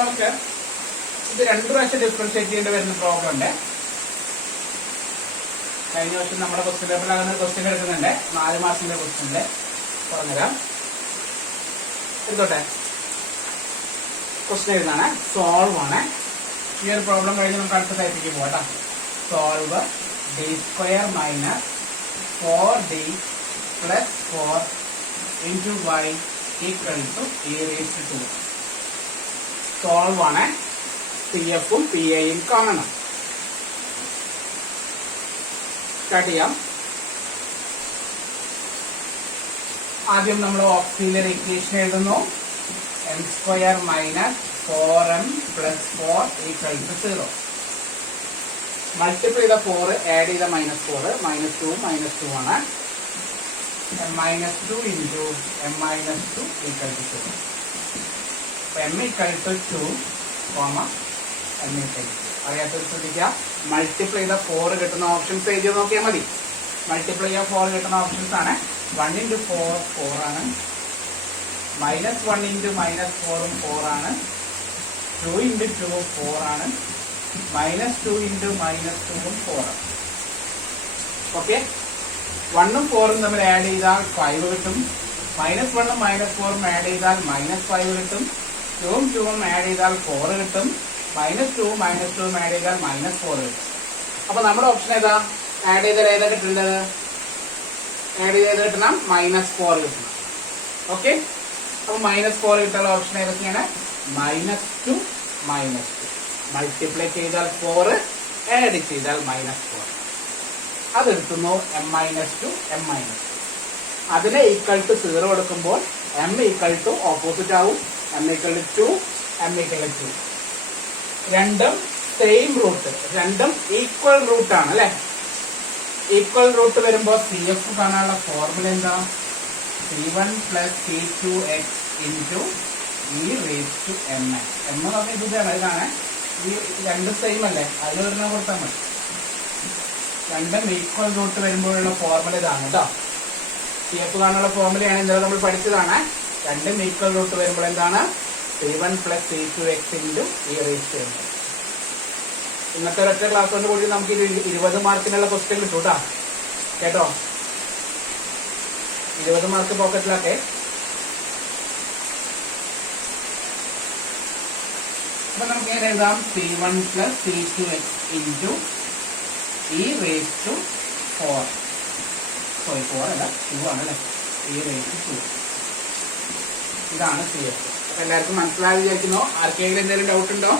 നമുക്ക് ഇത് 2 പ്രാവശ്യം ഡിഫറൻഷിയേറ്റ് ചെയ്യേണ്ടി വരുന്ന പ്രോബ്ലം ഉണ്ട്. കഴിഞ്ഞ വർഷം നമ്മുടെ ക്വസ്റ്റ്യൻ പേപ്പറിലാകുന്ന ക്വസ്റ്റ്യൻ എടുക്കുന്നുണ്ട്. 4 മാർക്കിന്റെ ക്വസ്റ്റ്യൻ പറഞ്ഞുതരാം. എടുത്തോട്ടെ. ക്വസ്റ്റ്യൻ എഴുതാണ്, സോൾവ് ആണ്. ഈ ഒരു പ്രോബ്ലം കഴിഞ്ഞ് നമുക്ക് അടുത്ത ടൈപ്പിക്ക് പോകാം. Solve d² minus 4d plus 4 into y equal to e⁻². Solve ആണ്. CFഉം PIയും കാണണം. സ്റ്റാർട്ട് ചെയ്യാം. ആദ്യം നമ്മൾ ഓക്സിലറി ഇക്വേഷൻ എഴുതുന്നു. m² minus 4m plus 4 equal to 0. Multiply ചെയ്ത 4 ആഡ് ചെയ്ത -4 -2 ആണ്. m-2 into m-2 equal to 0. m equal to 2, m equal to. അറിയാത്തത് ശ്രദ്ധിക്കുക. മൾട്ടിപ്ലൈ ചെയ്ത 4 കിട്ടുന്ന ഓപ്ഷൻസ് എഴുതി നോക്കിയാൽ മതി. മൾട്ടിപ്ലൈ ചെയ്ത 4 കിട്ടുന്ന ഓപ്ഷൻസ് ആണ്. 1 ഇൻറ്റു 4 4 ആണ്. -1 ഇൻറ്റു -4 4 ആണ്. 2 ഇൻറ്റു 2 4 ആണ്. -2 ഇൻറ്റു -2 4 ആണ്. ഓക്കെ. 1ഉം 4ഉം തമ്മിൽ ആഡ് ചെയ്താൽ 5 കിട്ടും. -1ഉം -4ഉം ആഡ് ചെയ്താൽ -5 കിട്ടും. 2ഉം 2ഉം ആഡ് ചെയ്താൽ 4 കിട്ടും. -2ഉം -2ഉം ആഡ് ചെയ്താൽ -4 കിട്ടും. അപ്പൊ നമ്മുടെ ഓപ്ഷൻ ഏതാ? ആഡ് ചെയ്താൽ ഏതാ കിട്ടേണ്ടത്? ആഡ് ചെയ്ത് കിട്ടണം -4 കിട്ടണം. ഓക്കെ. അപ്പൊ -4 കിട്ടാനുള്ള ഓപ്ഷൻ ഏതൊക്കെയാണ്? -2 -2. മൾട്ടിപ്ലൈ ചെയ്താൽ 4, ആഡ് ചെയ്താൽ -4. അതെടുക്കുന്നു m-2 m-2. അതിനെ ഈക്വൽ ടു 0 കൊടുക്കുമ്പോൾ m ഈക്വൽ ടു ഓപ്പോസിറ്റ് ആവും. m equal to 2, m equal to 2. രണ്ടും സെയിം റൂട്ട്, രണ്ടും ഈക്വൽ റൂട്ട് ആണ് അല്ലെ. ഈക്വൽ റൂട്ട് വരുമ്പോൾ CF കാണാനുള്ള ഫോർമുല എന്താ? C1 plus C2x into e⁻m. m എന്ന് പറഞ്ഞാൽ ഇതാണ്. ഈ രണ്ടും സെയിം അല്ലേ, അതിൽ വരുന്ന കൊടുത്താൽ മതി. രണ്ടും ഈക്വൽ റൂട്ട് വരുമ്പോഴുള്ള ഫോർമുല ഇതാണ് കേട്ടോ. CF കാണാനുള്ള ഫോർമുലയാണ്, ഇന്നലെ നമ്മൾ പഠിച്ചതാണ്. രണ്ടും ഈക്വൽ റൂട്ട് വരുമ്പോൾ എന്താണ്? C1 plus C2x into e⁻m. ഇന്നത്തെ ഒരൊറ്റ ക്ലാസ് കൊണ്ട് കൂടി നമുക്ക് 20 മാർക്കിനുള്ള ക്വസ്റ്റ്യൻ കിട്ടും കേട്ടോ. കേട്ടോ, 20 മാർക്ക് പോക്കറ്റിലാക്കെ. അപ്പൊ നമുക്ക് എങ്ങനെ എഴുതാം? C1 plus C2x into e⁻4. Sorry 4 അല്ല 2 ആണ് അല്ലെ. e⁻2. ഇതാണ് CF. അപ്പൊ എല്ലാവർക്കും മനസ്സിലായി വിചാരിക്കുന്നു. ആർക്കെങ്കിലും എന്തെങ്കിലും ഡൗട്ട് ഉണ്ടോ?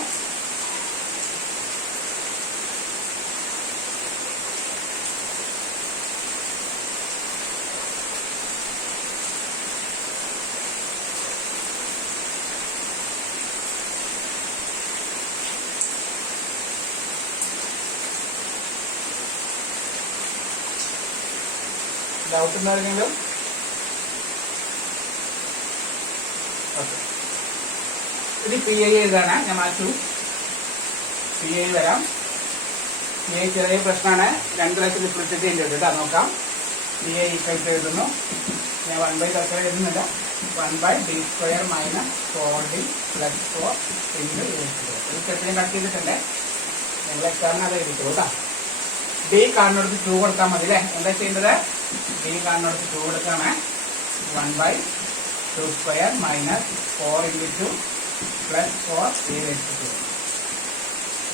ഡൗട്ട് ഉണ്ടായിരുന്നെങ്കിലും ഓക്കെ. ഇനി PI എഴുതാണ്. ഞാൻ മാറ്റു. PI വരാം. PI ചെറിയ പ്രശ്നമാണ്. 2 പ്രാവശ്യം ഡിഫറൻഷിയേറ്റ് ചെയ്യേണ്ടി കേട്ടോ. നോക്കാം. PI ഈക്വൽ ടു എഴുതുന്നു. ഞാൻ 1/, തൽക്കാലം എഴുതുന്നില്ല. 1/d² minus 4d plus 4 into e⁻². ഒരു സ്റ്റെപ്പിനെ കട്ട് ചെയ്തിട്ടുണ്ട്. നിങ്ങൾ എക്സാമിന് അത് എഴുതിക്കോ കേട്ടോ. D കാണുന്നിടത്ത് 2 കൊടുത്താൽ മതി അല്ലേ. എന്താ ചെയ്യേണ്ടത്? D കാണുന്നിടത്ത് 2 കൊടുക്കാണ്. 1/2² minus 4 into 2 plus 4 e⁻².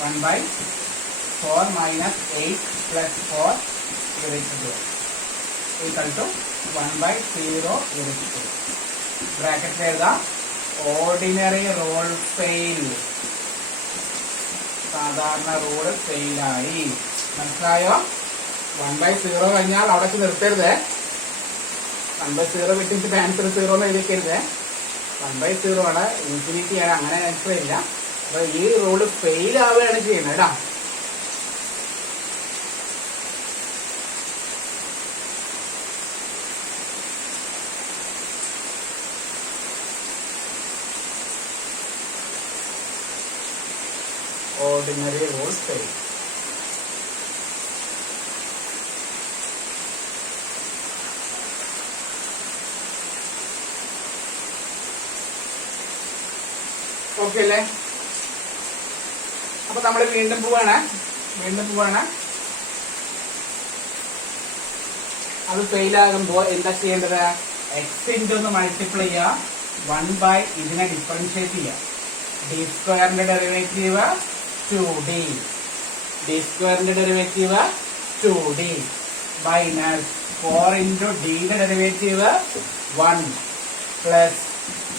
1/4 minus 8 plus 4 e⁻² equal to 1/0 e⁻². ബ്രാക്കറ്റിൽ എഴുതാം. Ordinary rule fail. സാധാരണ റൂൾ ഫെയിലായി. മനസ്സിലായോ? 1/0 കഴിഞ്ഞാൽ അവിടെ നിർത്തരുത്. 1/0 വിട്ടിട്ട് ആൻസർ 0 എന്ന് എഴുതിക്കരുത്. 1/0 ആണ്, ഇൻഫിനിറ്റി ആണ്, അങ്ങനെ ആൻസർ ഇല്ല. അപ്പൊ ഈ റൂള് ഫെയിൽ ആവുകയാണ് ചെയ്യുന്നത് കേട്ടാ. ordinary rule fail. Okay, അപ്പൊ നമ്മൾ വീണ്ടും പോവാണ്. അത് ഫെയിൽ ആകുമ്പോൾ എന്താ ചെയ്യേണ്ടത്? എക്സ് ഇൻറ്റു ഒന്ന് മൾട്ടിപ്ലൈ ചെയ്യുക, 1 ഇതിനെ ഡിഫറൻഷിയേറ്റ് ചെയ്യുക. ഡി സ്ക്വയറിന്റെ ഡെറിവേറ്റീവ് 2d, ഡി സ്ക്വയറിന്റെ ഡെറിവേറ്റീവ് 2d മൈനസ് 4 ഇൻറ്റു ഡിയുടെ ഡെറിവേറ്റീവ് 1 പ്ലസ്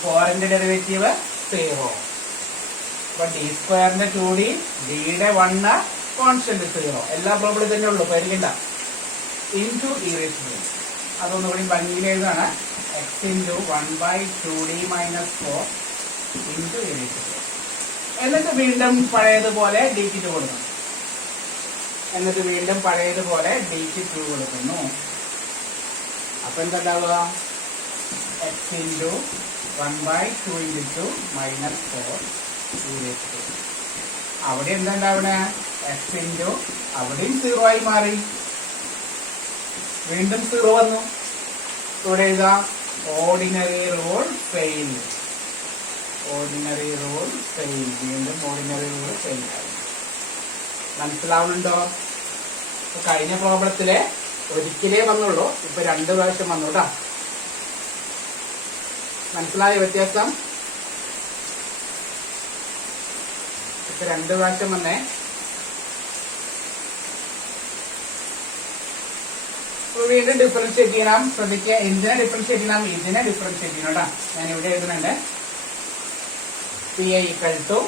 4ന്റെ ഡെറിവേറ്റീവ് 0. അപ്പൊ ഡി സ്ക്വയറിന്റെ 2d, ഡിയുടെ 1 കോൺസ്റ്റന്റ് 0. എല്ലാ പ്രോബ്ലം തന്നെ ഉള്ളൂ, പരിഗണ്ട. ഇൻറ്റു ഇ റേസ് ടു, അതൊന്നുകൂടി ഭംഗിയിൽ എഴുതാണ്. X into 1/2d minus 4 into e raise to. എന്നിട്ട് വീണ്ടും പഴയതുപോലെ ഡിക്ക് 2 കൊടുക്കണം. ഡിക്ക് 2 കൊടുക്കുന്നു. അപ്പൊ എന്താണ്ടാവുക? X into 1/2 into minus 4 e raise to. അവിടെ എന്താണ്ടാവണേ? എക്സ് ഇൻറ്റു, അവിടെയും 0 ആയി മാറി, വീണ്ടും 0 വന്നു. ഇവിടെ എഴുതാം ഓർഡിനറി റൂൾ ഫെയിൽ. വീണ്ടും ഓർഡിനറി റൂൾ ഫെയിൽ ആയി. മനസ്സിലാവുന്നുണ്ടോ? കഴിഞ്ഞ പ്രോബ്ലത്തില് ഒരിക്കലേ വന്നുള്ളൂ, ഇപ്പൊ 2 പ്രാവശ്യം വന്നു കേട്ടോ. മനസ്സിലായ വ്യത്യാസം? ഇപ്പൊ 2 പ്രാവശ്യം വന്നേ. വീണ്ടും ഡിഫറൻഷിയേറ്റ് ചെയ്യണം. ശ്രദ്ധിക്കുക, എന്തിനെ ഡിഫറൻഷിയേറ്റ് ചെയ്യണം? ഇതിനെ ഡിഫറൻഷിയേറ്റ് ചെയ്യണം കേട്ടോ. ഞാൻ ഇവിടെ എഴുതുന്നുണ്ട്. P I equal to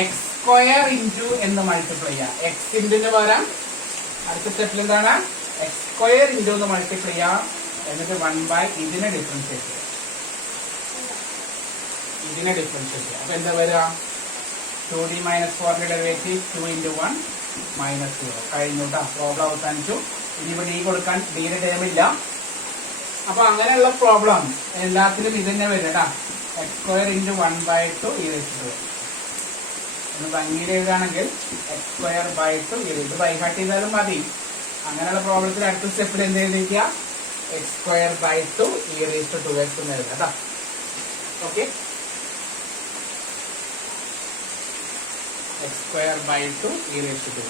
x square into എന്ന് മൾട്ടിപ്ലൈ ചെയ്യാം. എക്സ് ഇൻറ്റുവിന് പകരം അടുത്ത സ്റ്റെപ്പിൽ എന്താണ്? എക്സ് സ്ക്വയർ ഇൻറ്റു എന്ന് മൾട്ടിപ്ലൈ ചെയ്യാം. എന്നിട്ട് 1 ഇതിനെ ഡിഫറൻഷിയേറ്റ് ചെയ്യാം. അപ്പൊ എന്താ വരിക? 2d മൈനസ് 4ന്റെ ഡെറിവേറ്റീവ് 2 ഇൻറ്റു 1 മൈനസ് 0. കഴിഞ്ഞു കേട്ടോ. പ്രോബ്ലം അവസാനിച്ചു. ഇനി ഇവിടെ ഡി കൊടുക്കാൻ ഡിയുടെ ടേം ഇല്ല. അപ്പൊ അങ്ങനെയുള്ള പ്രോബ്ലം എല്ലാത്തിലും ഇത് തന്നെ വരും കേട്ടോ. X square into 1/2 e raise to. ഒന്ന് ഭംഗിയിൽ എഴുതുകയാണെങ്കിൽ എക്സ് സ്ക്വയർ ബൈ 2 ഇത് ബൈ ഹാർട്ട് ചെയ്താലും മതി. അങ്ങനെയുള്ള പ്രോബ്ലത്തിൽ അടുത്ത സ്റ്റെപ്പിൽ എന്ത് എഴുതിക്കുക? X square by 2 e raise to 2x എന്ന് എഴുതാം കേട്ടോ. Okay, x square by 2 e raised to 2.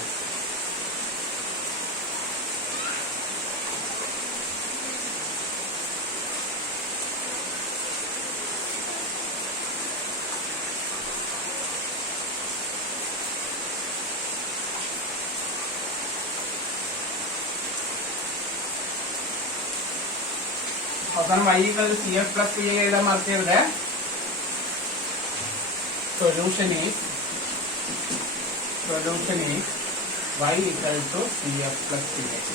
അവസാനം y equal to cf plus p എഴുതാൻ മറക്കരുത്. Solution is y equal to cf plus px.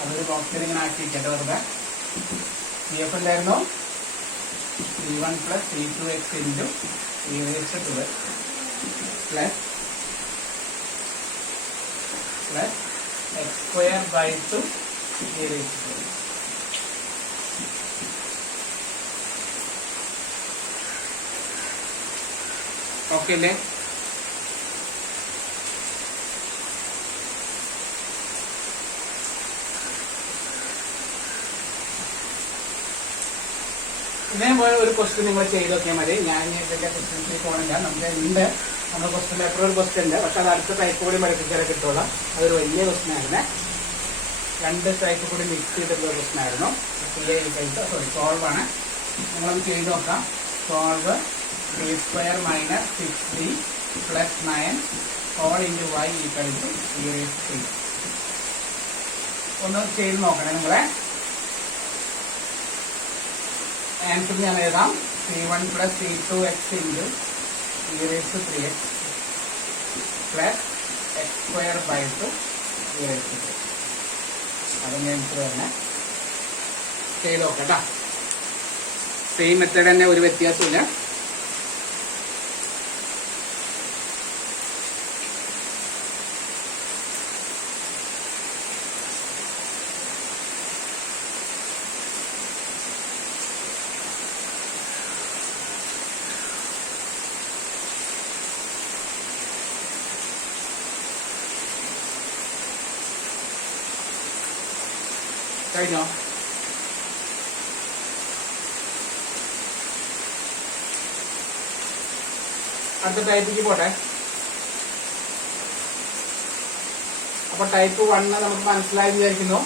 അതൊരു ബോക്സിൽ ഇങ്ങനെ ആക്കിയിട്ടുണ്ട് വെറുതെ. cf എന്തായിരുന്നു? c1 plus c2x into e raised to 2x plus x square by 2 e raised to 2x. Okay അല്ലേ? ഇതേപോലെ ഒരു ക്വസ്റ്റ്യൻ നിങ്ങൾ ചെയ്ത് നോക്കിയാൽ മതി. ഞാൻ ഇതിന്റെ ക്വസ്റ്റ്യൻസിൽ പോകണില്ല. നമ്മുടെ ക്വസ്റ്റ്യൻ പേപ്പർ ഒരു ക്വസ്റ്റ്യൻ ഉണ്ട്, പക്ഷെ അത് അടുത്ത ടൈപ്പ് കൂടി പഠിപ്പിച്ചാലേ കിട്ടുള്ളൂ. അതൊരു വലിയ ക്വസ്റ്റ്യൻ ആയിരുന്നു. 2 ടൈപ്പ് കൂടി മിക്സ് ചെയ്തിട്ടുള്ള ക്വസ്റ്റ്യൻ ആയിരുന്നു. സോൾവ് ആണ്. നിങ്ങളൊന്ന് ചെയ്ത് നോക്കാം. Solve a square minus 6d plus 9 all into y equal to e raised to 3. ഒന്ന് ചെയ്ത് നോക്കണേ നിങ്ങളെ. ആൻസർ ഞാൻ എഴുതാം. c1 plus c2x into e raised to 3x plus x square by 2 e raised to 3. അതിന്റെ ആൻസർ തന്നെ ചെയ്ത് നോക്കട്ടാ. Same method തന്നെ, ഒരു വ്യത്യാസമില്ല. കഴിഞ്ഞോ? അടുത്ത ടൈപ്പിക്ക് പോട്ടെ. അപ്പൊ ടൈപ്പ് 1 നമുക്ക് മനസ്സിലായി വിചാരിക്കുന്നു.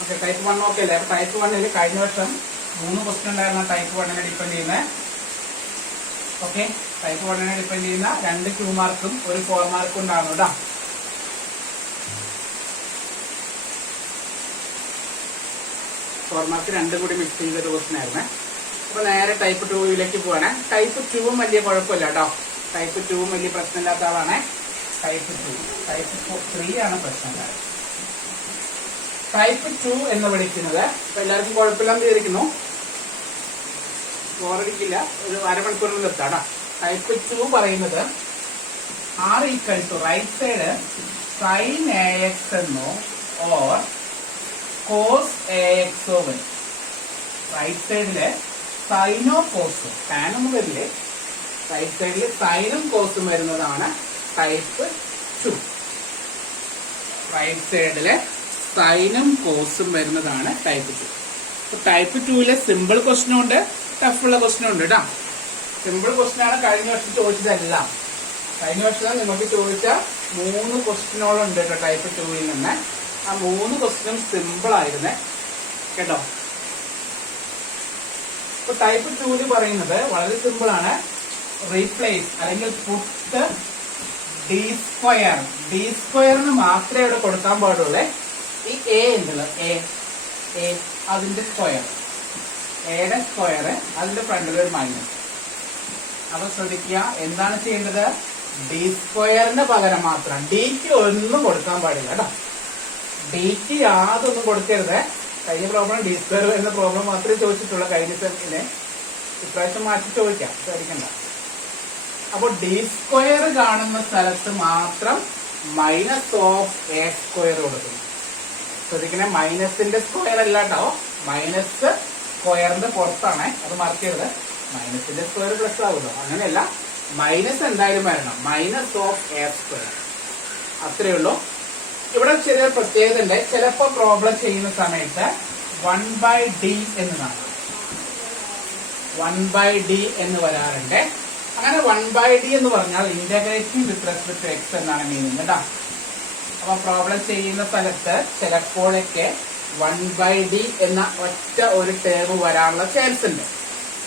ഓക്കെ, ടൈപ്പ് 1 ഓക്കെ അല്ലേ? അപ്പൊ ടൈപ്പ് 1 കഴിഞ്ഞ വർഷം 3 ക്വസ്റ്റ്യൻ ഉണ്ടായിരുന്ന ടൈപ്പ് 1 ഡിപ്പെൻഡ് ചെയ്യുന്ന ഓക്കെ, ടൈപ്പ് 1 ഡിപ്പെൻഡ് ചെയ്യുന്ന 2 2 മാർക്കും 1 4 മാർക്കും ഉണ്ടാകുന്നു കേട്ടോ. മാർക്ക് 2 കൂടി മിക്സ് ചെയ്തൊരു ക്വസ്റ്റ്യൻ ആയിരുന്നേ. അപ്പൊ നേരെ ടൈപ്പ് 2 പോവാണ്. ടൈപ്പ് 2 വലിയ കുഴപ്പമില്ല കേട്ടോ. ടൈപ്പ് 2 വലിയ പ്രശ്നമില്ലാത്ത ആളാണ്. ടൈപ്പ് 2. ടൈപ്പ് 3 ആണ് പ്രശ്നക്കാരൻ. ടൈപ്പ് 2 എന്ന് വിളിക്കുന്നത് ഇപ്പൊ എല്ലാവർക്കും കുഴപ്പമില്ലാന്ന് വിചാരിക്കുന്നു, ബോറടിക്കില്ല, ഒരു അരമണിക്കൂറിൽ നിർത്താം കേട്ടോ. ടൈപ്പ് 2 പറയുന്നത് R equal to right side sine AX എന്നോ ഓർ കോസ് AX വരും. റൈറ്റ് സൈഡില് സൈനോ കോസോ, ടാനൊന്നും വരില്ലേ, റൈറ്റ് സൈഡിൽ സൈനും കോസും വരുന്നതാണ് ടൈപ്പ് 2. റൈറ്റ് സൈഡില് സൈനും കോസും വരുന്നതാണ് ടൈപ്പ് 2. ടൈപ്പ് 2 സിമ്പിൾ ക്വസ്റ്റ്യനും ഉണ്ട്, ടഫുള്ള ക്വസ്റ്റ്യനും ഉണ്ട് കേട്ടോ. സിമ്പിൾ ക്വസ്റ്റ്യൻ ആണ് കഴിഞ്ഞ വർഷം ചോദിച്ചതെല്ലാം. കഴിഞ്ഞ വർഷം നിങ്ങൾക്ക് ചോദിച്ച 3 ക്വസ്റ്റ്യനോളം ഉണ്ട് കേട്ടോ ടൈപ്പ് 2 നിന്ന്. ആ 3 ക്വസ്റ്റ്യനും സിമ്പിൾ ആയിരുന്നേ കേട്ടോ. ഇപ്പൊ ടൈപ്പ് 2 പറയുന്നത് വളരെ സിമ്പിൾ ആണ്. റീപ്ലേസ് അല്ലെങ്കിൽ പുട്ട് ഡി സ്ക്വയർ. ഡി സ്ക്വയറിന് മാത്രമേ ഇവിടെ കൊടുക്കാൻ പാടുള്ളൂ. ഈ എ ഉണ്ടല്ലോ, എ അതിന്റെ സ്ക്വയർ, എയുടെ സ്ക്വയർ, അതിന്റെ ഫ്രണ്ടിൽ ഒരു മൈനസ്. അപ്പൊ ശ്രദ്ധിക്കുക, എന്താണ് ചെയ്യേണ്ടത്? ഡി സ്ക്വയറിന് പകരം മാത്രം, ഡിക്ക് ഒന്നും കൊടുക്കാൻ പാടില്ല കേട്ടോ. ഡിക്ക് യാതൊന്നും കൊടുക്കരുത്. കഴിഞ്ഞ പ്രോബ്ലം ഡി സ്ക്വയർ എന്ന പ്രോബ്ലം മാത്രമേ ചോദിച്ചിട്ടുള്ളൂ. കഴിഞ്ഞ സെറ്റിനെ ഇപ്രാവശ്യം മാറ്റി ചോദിക്കാം, ശ്രദ്ധിക്കണ്ട. അപ്പൊ ഡി സ്ക്വയർ കാണുന്ന സ്ഥലത്ത് മാത്രം മൈനസ് ഓഫ് എ സ്ക്വയർ കൊടുക്കുന്നു. ശ്രദ്ധിക്കണേ, മൈനസിന്റെ സ്ക്വയർ അല്ല കേട്ടോ, മൈനസ് സ്ക്വയറിന്റെ പുറത്താണ്, അത് മറക്കരുത്. മൈനസിന്റെ സ്ക്വയർ പ്ലസ് ആവുമല്ലോ, അങ്ങനെയല്ല, മൈനസ് എന്തായാലും വരണം, മൈനസ് ഓഫ് എ സ്ക്വയർ. അത്രേ ഉള്ളൂ. ഇവിടെ ചെറിയ പ്രത്യേകത ഉണ്ട്. ചിലപ്പോ പ്രോബ്ലം ചെയ്യുന്ന സമയത്ത് 1/d എന്ന് കാണാം, 1/d എന്ന് വരാറുണ്ട്. അങ്ങനെ 1/d എന്ന് പറഞ്ഞാൽ integrating with respect to x എന്നാണ് മീനിങ് കേട്ടോ. അപ്പൊ പ്രോബ്ലം ചെയ്യുന്ന സ്ഥലത്ത് ചിലപ്പോഴൊക്കെ 1/d എന്ന ഒറ്റ ഒരു ടേം വരാനുള്ള ചാൻസ് ഉണ്ട്.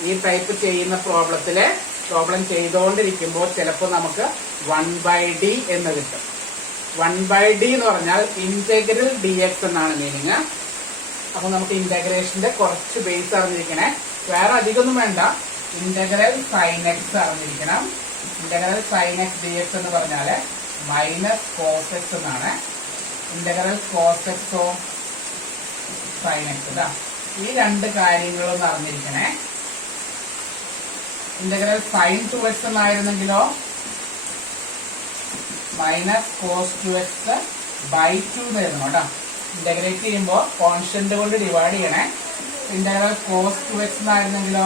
ഈ ടൈപ്പ് ചെയ്യുന്ന പ്രോബ്ലം ചെയ്തുകൊണ്ടിരിക്കുമ്പോൾ ചിലപ്പോൾ നമുക്ക് 1/d എന്ന് കിട്ടും. 1/d എന്ന് പറഞ്ഞാൽ ഇന്റഗ്രൽ dx എന്നാണ് മീനിങ്. അപ്പൊ നമുക്ക് ഇന്റഗ്രേഷന്റെ കുറച്ച് ബേസ് അറിഞ്ഞിരിക്കണേ, വേറെ അധികമൊന്നും വേണ്ട. ഇന്റഗ്രൽ സൈൻ എക്സ് അറിഞ്ഞിരിക്കണം. ഇന്റഗ്രൽ സൈൻ എക്സ് dx എന്ന് പറഞ്ഞാല് മൈനസ് കോസ് എക്സ് എന്നാണ്. Integral cos x of sine x. ഈ 2 കാര്യങ്ങളും അറിഞ്ഞിരിക്കണേ. ഇന്റഗ്രൽ സൈൻ 2x എന്നായിരുന്നെങ്കിലോ മൈനസ് കോസ് 2x ബൈ 2 എന്നായിരുന്നു കേട്ടോ. ഇന്റഗ്രേറ്റ് ചെയ്യുമ്പോൾ കോൺസ്റ്റന്റ് കൊണ്ട് ഡിവൈഡ് ചെയ്യണേ. ഇന്റഗ്രൽ കോസ് 2x എന്നായിരുന്നെങ്കിലോ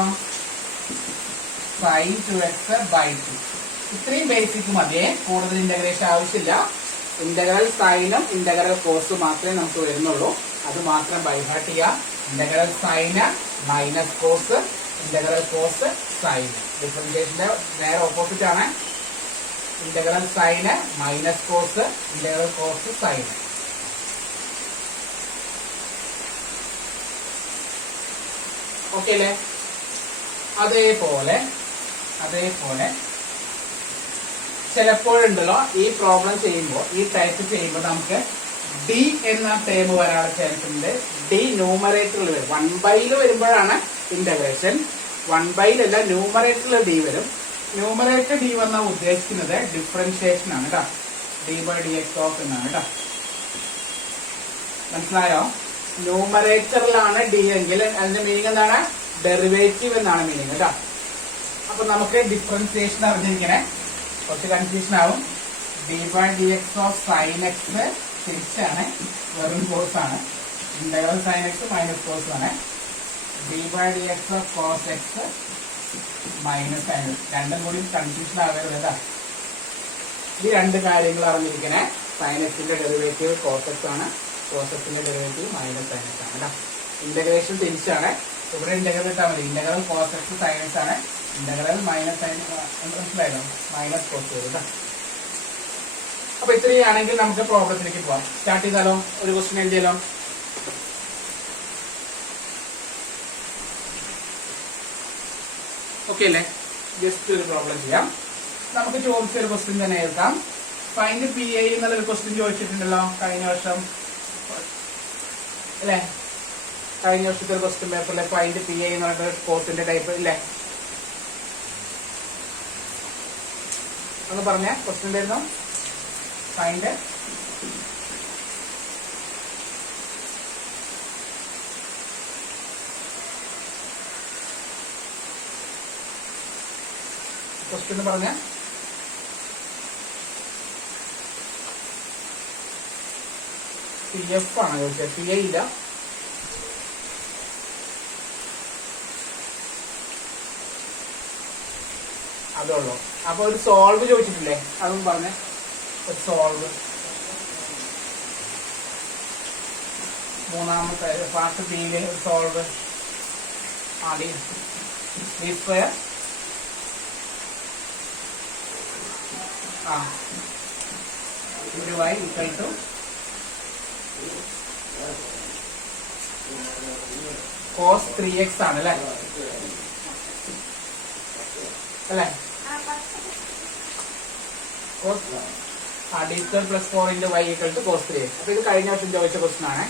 സൈൻ 2x ബൈ 2. ഇത്രയും ബേസിക് മതിയേ, കൂടുതൽ ഇന്റഗ്രേഷൻ ആവശ്യമില്ല. ഇന്റഗ്രൽ സൈനും ഇന്റഗ്രൽ കോസും മാത്രമേ നമുക്ക് വരുന്നുള്ളൂ, അത് മാത്രം ബൈഹാർട്ട് ചെയ്യാം. ഇന്റഗ്രൽ സൈന് minus cos, integral cos sine. ഡിഫറൻഷിയേഷന്റെ നേരെ ഓപ്പോസിറ്റ് ആണ്. ഇന്റഗ്രൽ സൈന് minus cos, integral cos sine. Okay അല്ലേ? അതേപോലെ ചിലപ്പോഴുണ്ടല്ലോ ഈ പ്രോബ്ലം ചെയ്യുമ്പോൾ, ഈ ടൈപ്പ് ചെയ്യുമ്പോൾ നമുക്ക് ഡി എന്ന ടേം വരാനുള്ള ചാൻസ് ഉണ്ട്. ഡി ന്യൂമറേറ്ററിൽ വരും. 1/ൽ വരുമ്പോഴാണ് ഇന്റഗ്രേഷൻ, 1/ലല്ല ന്യൂമറേറ്ററിൽ ഡി വരും. ന്യൂമറേറ്റർ ഡി വന്നാൽ ഉദ്ദേശിക്കുന്നത് ഡിഫറൻഷിയേഷൻ ആണ് കേട്ടോ. d/dx ഓഫ് എന്നാണ് കേട്ടോ. മനസ്സിലായോ? ന്യൂമറേറ്ററിലാണ് ഡി എങ്കിൽ അതിന്റെ മീനിങ് എന്താണ്? ഡെറിവേറ്റീവ് എന്നാണ് മീനിങ് കേട്ടോ. അപ്പൊ നമുക്ക് ഡിഫറൻഷിയേഷൻ അറിഞ്ഞിരിക്കണേ, കുറച്ച് കൺഫ്യൂഷൻ ആവും. d/dx ഓഫ് സൈൻ എക്സ് തിരിച്ചാണ്, വെറും കോസ് ആണ്. Integral sine x minus cos ആണ്. d/dx of cos x minus sine x. രണ്ടും കൂടി കൺഫ്യൂഷൻ ആകരുത് കേട്ടോ. ഈ 2 കാര്യങ്ങൾ അറിഞ്ഞിരിക്കണേ. സൈൻ എക്സിന്റെ ഡെറിവേറ്റീവ് കോസ് എക്സ് ആണ്, കോസ് എക്സിന്റെ ഡെറിവേറ്റീവ് മൈനസ് സൈൻ എക്സ് ആണ് കേട്ടോ. ഇന്റഗ്രേഷൻ തിരിച്ചാണ്. ഇവിടെ ഇന്റഗ്രൽ ഇട്ടാൽ മതി. ഇന്റഗ്രൽ കോസ് എക്സ് സൈൻസ് ആണ്. ഇന്റഗ്രൽ മൈനസ് സൈൻ മനസ്സിലായല്ലോ, മൈനസ് കോസ് വരും. അപ്പൊ ഇത്രയാണെങ്കിൽ നമുക്ക് പ്രോബ്ലത്തിലേക്ക് പോവാം. സ്റ്റാർട്ട് ചെയ്താലോ? ഒരു ക്വസ്റ്റ്യൻ എഴുതിയാലോ? ഓക്കെ അല്ലേ? ജസ്റ്റ് ഒരു പ്രോബ്ലം ചെയ്യാം. നമുക്ക് ചോദിച്ച ഒരു ക്വസ്റ്റ്യൻ തന്നെ എഴുതാം. ഫൈൻഡ് പി ഐ എന്നുള്ളൊരു ക്വസ്റ്റ്യൻ ചോദിച്ചിട്ടുണ്ടല്ലോ കഴിഞ്ഞ വർഷം അല്ലേ? കഴിഞ്ഞ വർഷത്തെ ഒരു ക്വസ്റ്റ്യൻ പേപ്പറിലെ ഫൈൻഡ് പി ഐ എന്ന് പറഞ്ഞ കോഴ്സിന്റെ ടൈപ്പ് ഇല്ലേ? ഒന്ന് പറഞ്ഞ ക്വസ്റ്റ്യൻ വരുന്നു. ഫൈൻഡ് ക്വസ്റ്റ്യൻ പറഞ്ഞ പി എഫ് ആണ് ചോദിച്ചത്, പി ഐ ഇല്ല. അതുള്ളൂ. അപ്പൊ ഒരു സോൾവ് ചോദിച്ചിട്ടില്ലേ? അതൊന്നും പറഞ്ഞേ. സോൾവ് മൂന്നാമത്തെ പാർട്ട് ബിയില് solve D square y equal to cos 3x ആണ് അല്ലേ? അല്ലേ? d square plus 4 into y equal to cos 3x. അപ്പൊ ഇത് കഴിഞ്ഞ വർഷം ചോദിച്ച ക്വസ്റ്റ്യൻ ആണ്.